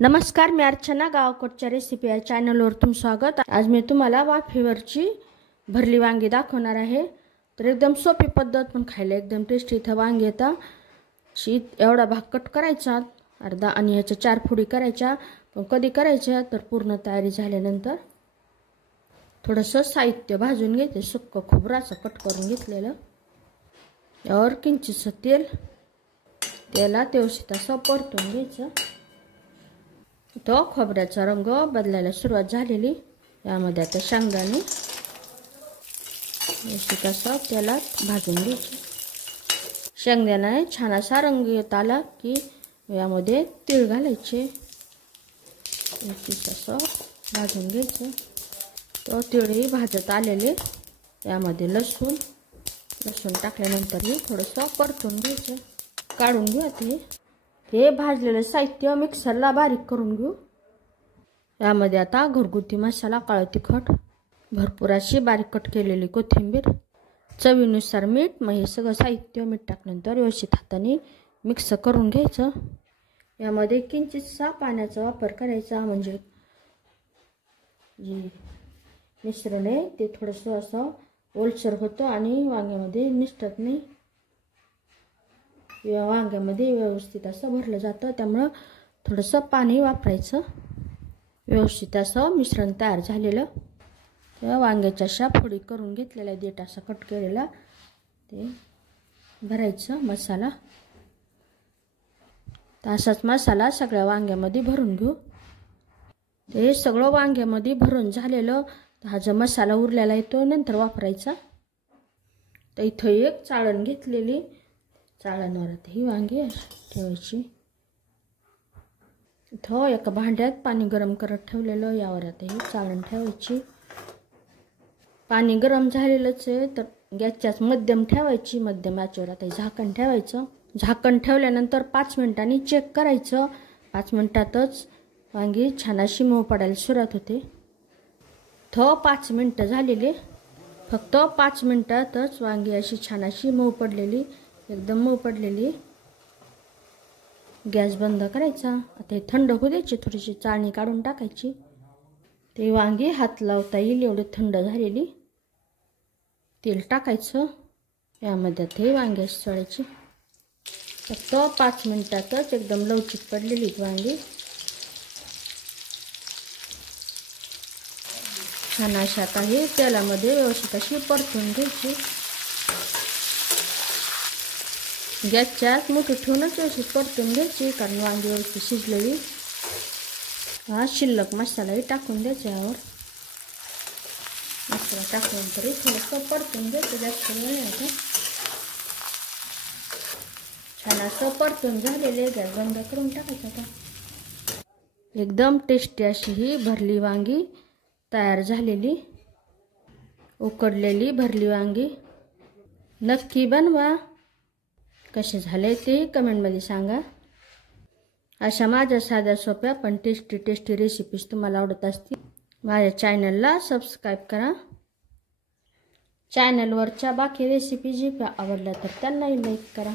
नमस्कार, मी अर्चना गावकोटच्या रेसिपी या चॅनलवर तुमचं स्वागत। आज मी तुम्हाला वाफेवरची भरली वांगी दाखवणार आहे। तर एकदम सोपी पद्धत पण खायला एकदम टेस्टी। इथं वांगी येतं शीत एवढा भाग कट करायचा अर्धा आणि याच्या 4 फोडी करायच्या। पण कधी करायच्या तर पूर्ण तयारी झाल्यानंतर थोडंसं साहित्य भाजून घ्यायचं। सुक्क खोबराचं कट करून घेतलेलं, यावर किंचितसं तेलात व्यवस्थित असं परतून घ्यायचं। तो खोबऱ्याचा रंग बदलायला सुरुवात झालेली। यामध्ये आता शेंगदाणे व्यवस्थित असं तेलात भाजून घ्यायचे। शेंगदाणे छान असा रंग येत आला की यामध्ये तीळ घालायचे, व्यवस्थित असं भाजून घ्यायचं। तो तीळही भाजत आलेले यामध्ये लसूण टाकल्यानंतर हे थोडंसं परतून घ्यायचं, काढून घेऊ। हे भाजलेलं साहित्य मिक्सरला बारीक करून घेऊ। यामध्ये आता घरगुती मसाला, काळं तिखट, भरपूर अशी बारीक कट केलेली कोथिंबीर, चवीनुसार मीठ। मग हे सगळं साहित्य मीठ टाकल्यानंतर व्यवस्थित हाताने मिक्स करून घ्यायचं। यामध्ये किंचितसा पाण्याचा वापर करायचा, म्हणजे जे मिश्रण आहे ते थोडंसं असं ओलसर होतं आणि वांग्यामध्ये निसटत नाही। या वांग्यामध्ये व्यवस्थित असं भरलं जातं, त्यामुळे थोडंसं पाणी वापरायचं। व्यवस्थित असं मिश्रण तयार झालेलं त्या वांग्याच्या अशा फोडी करून घेतलेल्या देठ असा कट केलेला ते भरायचं मसाला। तसाच मसाला सगळ्या वांग्यामध्ये भरून घेऊ। ते सगळं वांग्यामध्ये भरून झालेलं हा जो मसाला उरलेला आहे तो नंतर वापरायचा। तर इथं एक चाळण घेतलेली, चाळणवर ही वांगी ठेवायची। इथं एका भांड्यात पाणी गरम करत ठेवलेलं, यावर आता ही चाळण ठेवायची। पाणी गरम झालेलंच आहे तर गॅसच्याच मध्यम ठेवायची। मध्यम आचेवर आता झाकण ठेवायचं। झाकण ठेवल्यानंतर 5 मिनिटांनी चेक करायचं। 5 मिनिटातच वांगी छान अशी मऊ पडायला सुरुवात होते। तो 5 मिनिटं झालेले, फक्त 5 मिनिटातच वांगी अशी छान अशी मऊ पडलेली, एकदम मऊ पडलेली। गॅस बंद करायचा। आता हे थंड होऊ द्यायची, थोडीशी चाळणी काढून टाकायची। ते वांगी हात लावता येईल एवढी थंड झालेली। तेल टाकायचं, यामध्ये ते वांगी सोडायची। फक्त 5 मिनिटातच एकदम लवचिक पडलेली वांगी छान अशी आता हे तेलामध्ये व्यवस्थित अशी परतून घ्यायची। गॅसच्यात मोठी ठेवूनच व्यवस्थित परतून घ्यायची, कारण वांगी व्यवस्थित शिजलेली। हा शिल्लक मसालाही टाकून द्यायचा। यावर मसाला टाकल्यानंतर थोडंसं परतून घ्यायचं, जास्त वेळ छान असं परतून झालेले। गॅस बंद करून टाकायचं। आता एकदम टेस्टी अशी ही भरली वांगी तयार झालेली, उकडलेली भरली वांगी। नक्की बनवा, कसे झाले ते कमेंटमध्ये सांगा। अशा माझ्या साध्या सोप्या पण टेस्टी रेसिपीज तुम्हाला आवडत असतील माझ्या चॅनलला सबस्क्राईब करा। चॅनलवरच्या बाकी रेसिपी जी आवडल्या तर त्यांनाही लाईक करा।